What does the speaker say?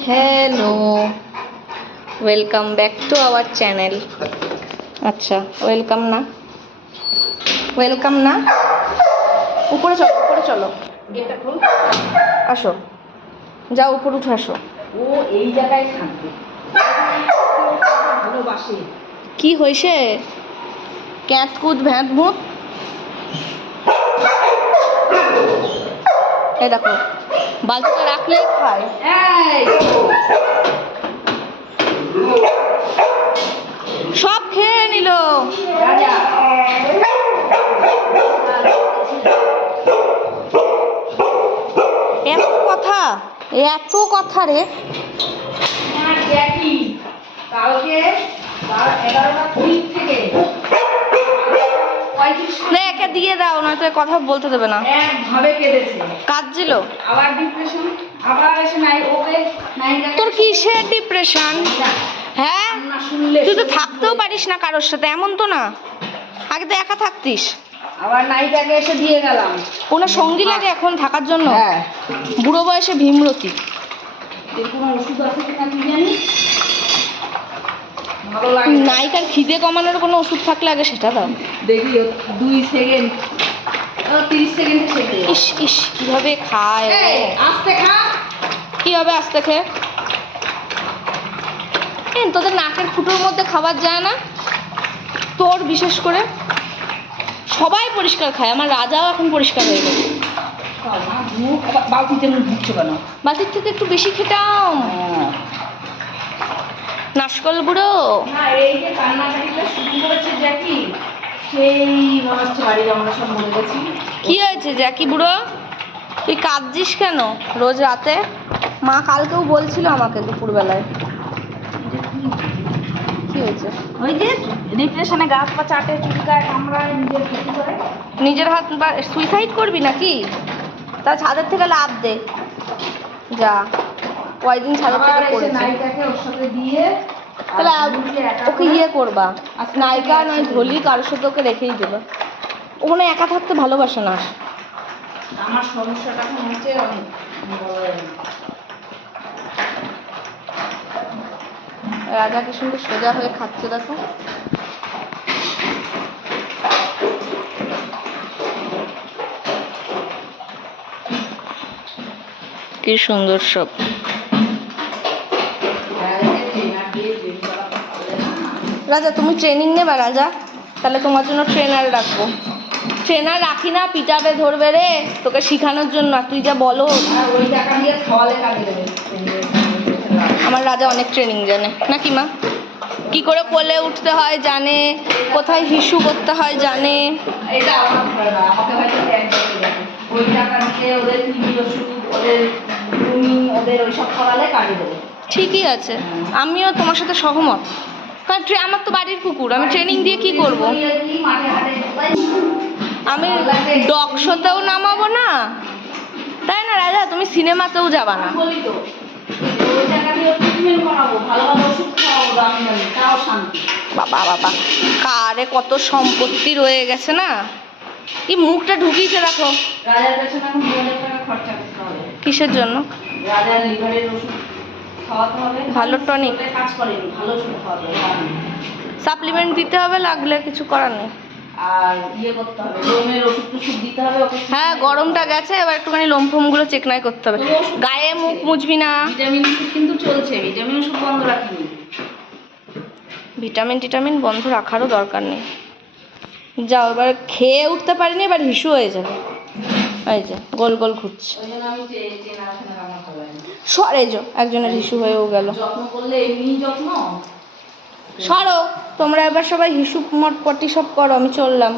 Hello welcome back to our channel আচ্ছা welcome না? Welcome না? উপরে চলো উপরে চলো। আসো। যাও উপরে উঠে আসো। ও এই জায়গায় থাকবে। কি হয়েছে? ক্যাঁত কুদ ভ্যাঁত ভূত? এই দেখো। বালতিটা রাখলেই খায়। সব খেয়ে নিল। এত কথা এত কথা রে। কালকে এগারোটা থেকে। পঁয়ত্রিশ রে একে দিয়ে দাও না তো কথা বলতে দেবে না। একভাবে কেঁদেছে। কাঁদছিল? আবার ডিপ্রেশন আবার এসে নাই ওকে নায়িকা তোর কিসের ডিপ্রেশন হ্যাঁ? না শুনলে তুই তো থাকতেও পারিস না কারোর সাথে এমন তো না। আগে তো একা থাকতিস। আবার নায়িকাকে এসে দিয়ে গেলাম। কোনো সঙ্গী লাগে এখন থাকার জন্য? হ্যাঁ। বুড়ো বয়সে ভীমরতি। এর কোনো ওষুধ আছে কিনা তুই জানিস। নায়িকার খিদে কমানোর কোনো ওষুধ থাকলে আগে সেটা দাও। দেখি দুই সেকেন্ড ইস ইস কীভাবে খায় আস্তে খা। কি আস্তে খেয়ে তোদের নাকের ফুটোর মধ্যে খাবার যায় না? তোর বিশেষ করে। সবাই পরিষ্কার খায় আমার রাজাও এখন পরিষ্কার হয়ে গেছে। মা মুখ আবার বালতিতে মুখ দিচ্ছ কেন? বাতির থেকে একটু বেশি খেতাম। নাশকল বুড়ো? না এই যে কান্নাকাটিটা শুরু করেছে জ্যাকি। সেই মনে হচ্ছে বাড়ির আমরা সব মরে গেছি। কি হয়েছে জ্যাকি বুড়ো? তুই কাঁদছিস কেন রোজ রাতে? মা কালকেও বলছিল আমাকে দুপুরবেলায়। কি হয়েছে? ওই যে ডিপ্রেশনে গাছ পা চাটে চুলকায় নিজের ক্ষতি করে। নিজের হাত বা সুইসাইড করবি নাকি? তা ছাদের থেকে লাভ দে। যা। কয়দিন আবার থেকে দিয়ে তাহলে ওকে ইয়ে করবা। নায়িকা নয়। ধলি কারোর সাথে ওকে রেখেই দেবে। ওখানে একা থাকতে ভালোবাসে না। আমার সমস্যাটা হচ্ছে অনেক। রাজা কি সুন্দর সোজা হয়ে খাচ্ছে দেখো। কি সুন্দর সব। রাজা তুমি ট্রেনিং নেবা রাজা? তাহলে তোমার জন্য ট্রেনার রাখব। ট্রেনার রাখি না পিটাবে ধরবে রে। তোকে শেখানোর জন্য তুই যা বলো ওই টাকা দিয়ে খাওয়ালে আমার রাজা অনেক ট্রেনিং জানে। নাকি মা? কি করে কোলে উঠতে হয় জানে কোথায় হিসু করতে হয় জানে। ঠিকই আছে। আমিও তোমার সাথে সহমত। কারণ আমার তো বাড়ির কুকুর আমি ট্রেনিং দিয়ে কি করব? আমি ডগ শোতেও নামাবো না। তাই না রাজা? তুমি সিনেমাতেও যাবা না। বাবা বাবা কারে কত সম্পত্তি রয়ে গেছে না? এই মুখটা ঢুকিয়েছে দেখো। হবে। কিসের জন্য? রাজার লিভারের ওষুধ ভালো টনিক। সাপ্লিমেন্ট দিতে হবে লাগলে কিছু করার নেই। আর ইয়ে করতে হবে লোমের ওষুধ টষুধ দিতে হবে হ্যাঁ গরমটা গেছে এবার একটুখানি লোম ফোমগুলো চেকনাই করতে হবে। গায়ে মুখ মুছবি না। ভিটামিন ওষুধ কিন্তু চলছে ভিটামিন ওষুধ বন্ধ রাখিনি। ভিটামিন টিটামিন বন্ধ রাখারও দরকার নেই। যাও এবার খেয়ে উঠতে পারিনি এবার হিসু হয়ে যাবে। এই যে গোল গোল ঘুরছে। আমি সরে যো একজনের হিসু হয়েও গেল। যত্ন করলে এমনি যত্ন? সরো তোমরা এবার সবাই হিসু মট পটি সব করো আমি চললাম।